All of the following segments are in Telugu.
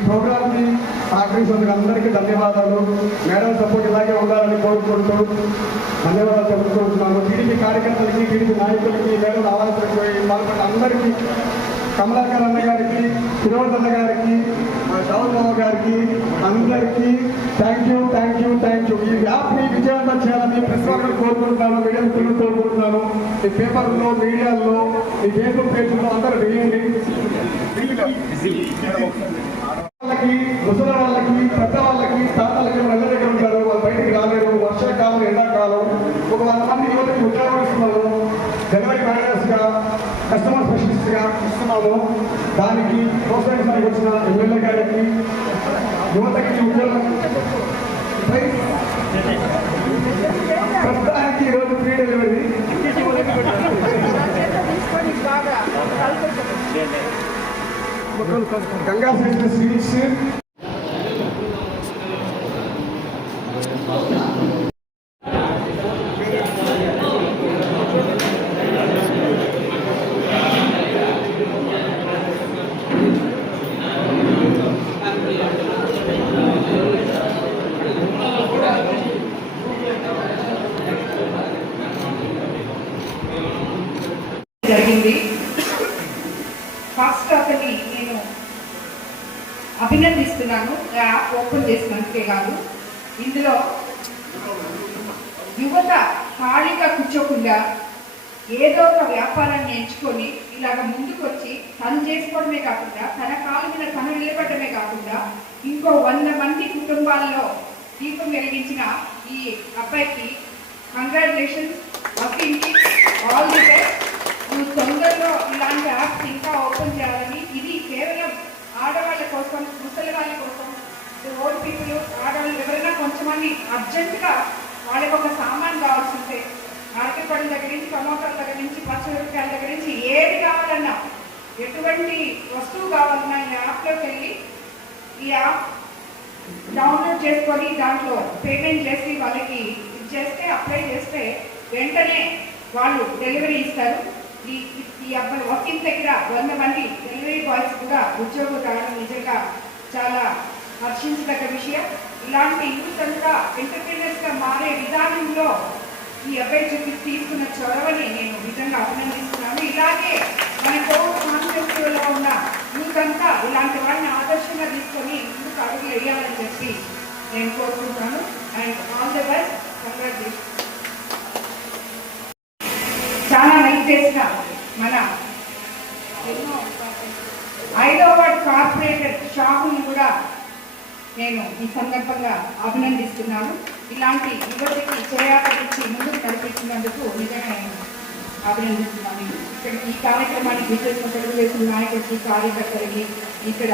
ఈ ప్రోగ్రామ్ని సహకరించినందుకు అందరికీ ధన్యవాదాలు. మేడం సపోర్ట్ ఇలాగే ఉండాలని కోరుకుంటూ ధన్యవాదాలు చెప్పుకుంటున్నాను టీడీపీ కార్యకర్తలకి టీడీపీ నాయకులకి మేడం రావాల్సిన పాల్గొన్న అందరికీ కమలాకర్ అన్న గారికి వినోద్ అన్న గారికి రావుల్ బాబు గారికి అందరికీ thank you thank you thank you ఈ యాప్ని విజయవంతం చేయాలని ప్రెస్ వాళ్ళని కోరుకుంటున్నాను మీడియా మిత్రులను కోరుకుంటున్నాను. ఈ పేపర్లో మీడియాలో ఈ ఫేస్బుక్ పేజ్లో అందరూ వేయండి వాళ్ళకి ముసలి వాళ్ళకి పెద్ద వాళ్ళకి తాతలకి మన దగ్గర ఉంటారు. వాళ్ళు బయటికి రాలేరు. వర్షాకాలం ఎండాకాలం. ఒక వంద మంది యువతకి ఉద్యోగం ఇస్తున్నారు. జనవరి మేనేజర్స్గా కస్టమర్ స్పెషలిస్ట్గా ఇస్తున్నాము. దానికి ప్రోత్సహించడానికి వచ్చిన ఎమ్మెల్యే గారికి యువతకి ఉద్యోగం ప్రస్తుతానికి ఈరోజు ఫ్రీ డెలివరీ గంగా స్వీట్స్ జరిగింది ఫస్ట్ అతని నేను అభినందిస్తున్నాను. యాప్ ఓపెన్ చేసినందుకే కాదు. ఇందులో యువత ఖాళీగా కూర్చోకుండా ఏదో ఒక వ్యాపారాన్ని ఎంచుకొని ఇలాగ ముందుకు వచ్చి తను చేసుకోవడమే కాకుండా తన కాలు మీద తను నిలబడమే కాకుండా ఇంకో వంద మంది కుటుంబాలలో దీపం వెలిగించిన ఈ అబ్బాయికి కంగ్రాచులేషన్స్ అఫీన్కి ఆల్ ది బెస్ట్ నువ్వు తొందరలో ఇలాంటి యాప్స్ ఇంకా ఓపెన్ చేయాలని ఆడవాళ్ళ కోసం ముసలి వాళ్ళ కోసం ఓల్డ్ పీపుల్ ఆడవాళ్ళు ఎవరైనా కొంచెమంది అర్జెంటుగా వాళ్ళకి ఒక సామాన్ కావాల్సి ఉంటే ఆర్కెపడి దగ్గర నుంచి టమోటాల దగ్గర నుంచి పచ్చిమిరపకాయల దగ్గర నుంచి ఏది కావాలన్నా ఎటువంటి వస్తువు కావాలన్నా ఈ యాప్లోకి వెళ్ళి ఈ యాప్ డౌన్లోడ్ చేసుకొని దాంట్లో పేమెంట్ చేసి వాళ్ళకి ఇది చేస్తే అప్లై చేస్తే వెంటనే వాళ్ళు డెలివరీ ఇస్తారు. ఈ ఈ అబ్బాయి వర్కింగ్ దగ్గర వంద మంది బాయ్స్ కూడా ఉద్యోగం రావడం నిజంగా చాలా హర్షించదగ్గ విషయం. ఇలాంటి యూత్ అంతా ఎంటర్ప్రీనర్స్గా మారే విధానంలో ఈ అబ్బాయి చెప్పి తీసుకున్న చొరవని నేను నిజంగా అభినందిస్తున్నాను. ఇలాగే మన కోవిడ్ కాన్స్టిట్యూన్సీలో ఉన్న యూత్ అంతా ఇలాంటి వారిని ఆదర్శంగా తీసుకొని ముందుకు అడుగు వేయాలని చెప్పి నేను కోరుకుంటున్నాను. And all the best. Congratulation చాలా నైట్ చేసిన మన ఐదో వార్డ్ కార్పొరేటర్ షాపుని కూడా నేను ఈ సందర్భంగా అభినందిస్తున్నాను. ఇలాంటి యువతకి చేయాలనిచ్చి ముందుకు నడిపించినందుకు నిజంగా నేను అభినందిస్తున్నాను. ఇక్కడ ఈ కార్యక్రమానికి విచ్చేసిన తెలుగుదేశం నాయకుడికి కార్యకర్తలకి ఇక్కడ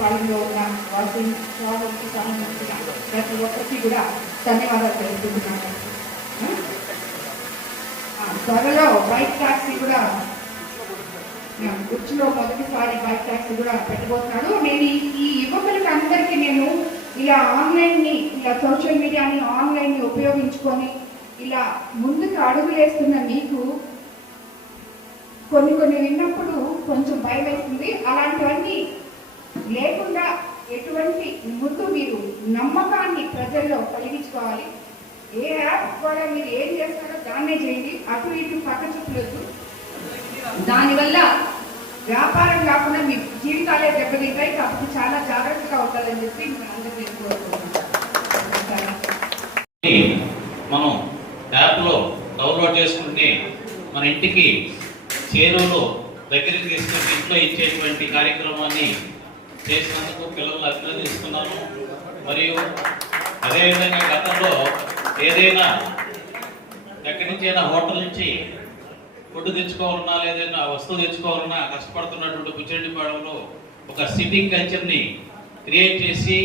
పాలనలో ఉన్న వాసి స్వాగతికి సంబంధించిన ప్రతి ఒక్కరికి కూడా ధన్యవాదాలు తెలుపుతున్నాను. త్వరలో బైక్ ట్యాక్సీ కూడా కుర్చీలో మొదటిసారి బైక్ ట్యాక్స్ కూడా పెట్టబోతున్నాడు. నేను ఈ- ఈ యువకులకి అందరికీ నేను ఇలా ఆన్లైన్ని ఇలా సోషల్ మీడియాని ఆన్లైన్ని ఉపయోగించుకొని ఇలా ముందుకు అడుగులేస్తున్న మీకు కొన్ని కొన్ని విన్నప్పుడు కొంచెం భయం వేస్తుంది. అలాంటివన్నీ లేకుండా ఎటువంటి ముందు మీరు నమ్మకాన్ని ప్రజల్లో కలిగించుకోవాలి. ఏ యాప్ కూడా మీరు ఏం చేస్తారో దాన్నే చేయండి. అటు ఇటు పక్క చూపలేదు దానివల్ల వ్యాపారం కాకుండా మీ జీవితాలే దెబ్బతింటాయి కాబట్టి చాలా జాగ్రత్తగా ఉండాలని చెప్పి మిమ్మల్ని కోరుకుంటున్నాను. మనం యాప్లో డౌన్లోడ్ చేసుకుంటే మన ఇంటికి చేరువలో దగ్గరికి తీసుకొని ఇంట్లో ఇచ్చేటువంటి కార్యక్రమాన్ని చేసినందుకు పిల్లలు అభినందిస్తున్నాను మరియు అదేవిధంగా గతంలో ఏదైనా ఎక్కడి నుంచి అయినా హోటల్ నుంచి ఫుడ్ తెచ్చుకోవాలన్నా లేదైనా వస్తువు తెచ్చుకోవాలన్నా కష్టపడుతున్నటువంటి బుచ్చిరెడ్డిపాడంలో ఒక సిటింగ్ కల్చర్ని క్రియేట్ చేసి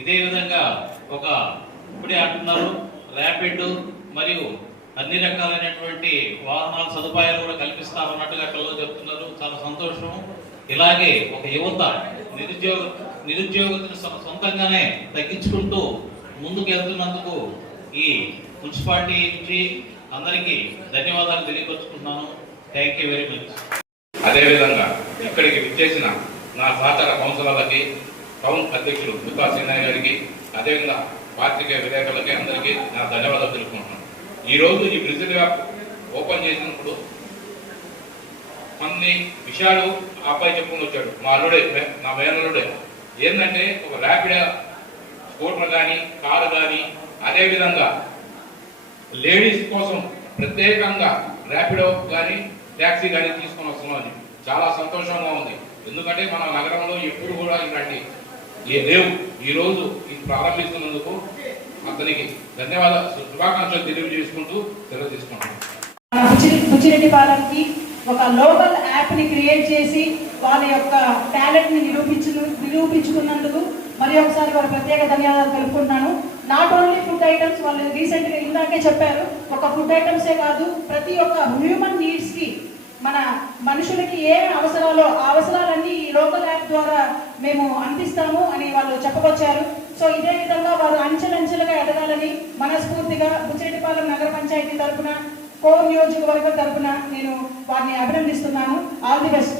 ఇదే విధంగా ఒక ఇప్పుడే అంటున్నారు ర్యాపిడ్ మరియు అన్ని రకాలైనటువంటి వాహనాల సదుపాయాలు కూడా కల్పిస్తామన్నట్టుగా పిల్లలు చెప్తున్నారు. చాలా సంతోషం. ఇలాగే ఒక యువత నిరుద్యోగ నిరుద్యోగతను సొంతంగానే తగ్గించుకుంటూ ముందుకు వెళ్తున్నందుకు ఈ మున్సిపాలిటీ నుంచి అందరికీ ధన్యవాదాలు తెలియపరుచుకుంటున్నాను. థ్యాంక్ యూ వెరీ మచ్ అదేవిధంగా ఇక్కడికి విచ్చేసిన నా సహచర కౌన్సిలర్లకి టౌన్ అధ్యక్షులు దుర్గా సిన్నయ్య గారికి అదేవిధంగా పాత్రికేయ విలేకరులకి అందరికీ నా ధన్యవాదాలు తెలుపుకుంటున్నాను. ఈరోజు ఈ బ్రిజిల్ యాప్ ఓపెన్ చేసినప్పుడు కొన్ని విషయాలు అబ్బాయి చెప్పుకుని వచ్చాడు. మా అల్లుడే నా మేనల్లుడే ఏంటంటే ఒక ర్యాపిడ్ స్కూటర్ కానీ కారు కానీ అదేవిధంగా లేడీస్ కోసం ప్రత్యేకంగా ర్యాపిడో కానీ ట్యాక్సీ కానీ తీసుకొని వస్తున్నామని చాలా సంతోషంగా ఉంది. ఎందుకంటే మన నగరంలో ఎప్పుడు కూడా ఇలాంటి ఏ లేవు. ఈ రోజు ఇది ప్రారంభిస్తున్నందుకు అతనికి ధన్యవాదాలు శుభాకాంక్షలు తెలియజేసుకుంటూ తెలియజేసుకుంటున్నాను తీసుకుంటున్నాను ఒక లోకల్ యాప్ని క్రియేట్ చేసి వాళ్ళ యొక్క టాలెంట్ని నిరూపించు నిరూపించుకున్నందుకు మరి ఒకసారి వారి ప్రత్యేక ధన్యవాదాలు తెలుపుకుంటున్నాను. ఐటమ్స్ వాళ్ళు రీసెంట్గా ఇందాకే చెప్పారు. ఒక ఫుడ్ ఐటమ్సే కాదు ప్రతి ఒక్క హ్యూమన్ నీడ్స్కి మన మనుషులకి ఏ అవసరాలో ఆ అవసరాలన్నీ ఈ లోకల్ యాప్ ద్వారా మేము అందిస్తాము అని వాళ్ళు చెప్పవచ్చారు సో ఇదే విధంగా వారు అంచెలంచెలుగా ఎదగాలని మనస్ఫూర్తిగా బుచ్చిరెడ్డిపాలెం నగర పంచాయతీ తరఫున కో నియోజకవర్గం తరపున నేను వారిని అభినందిస్తున్నాను. All the best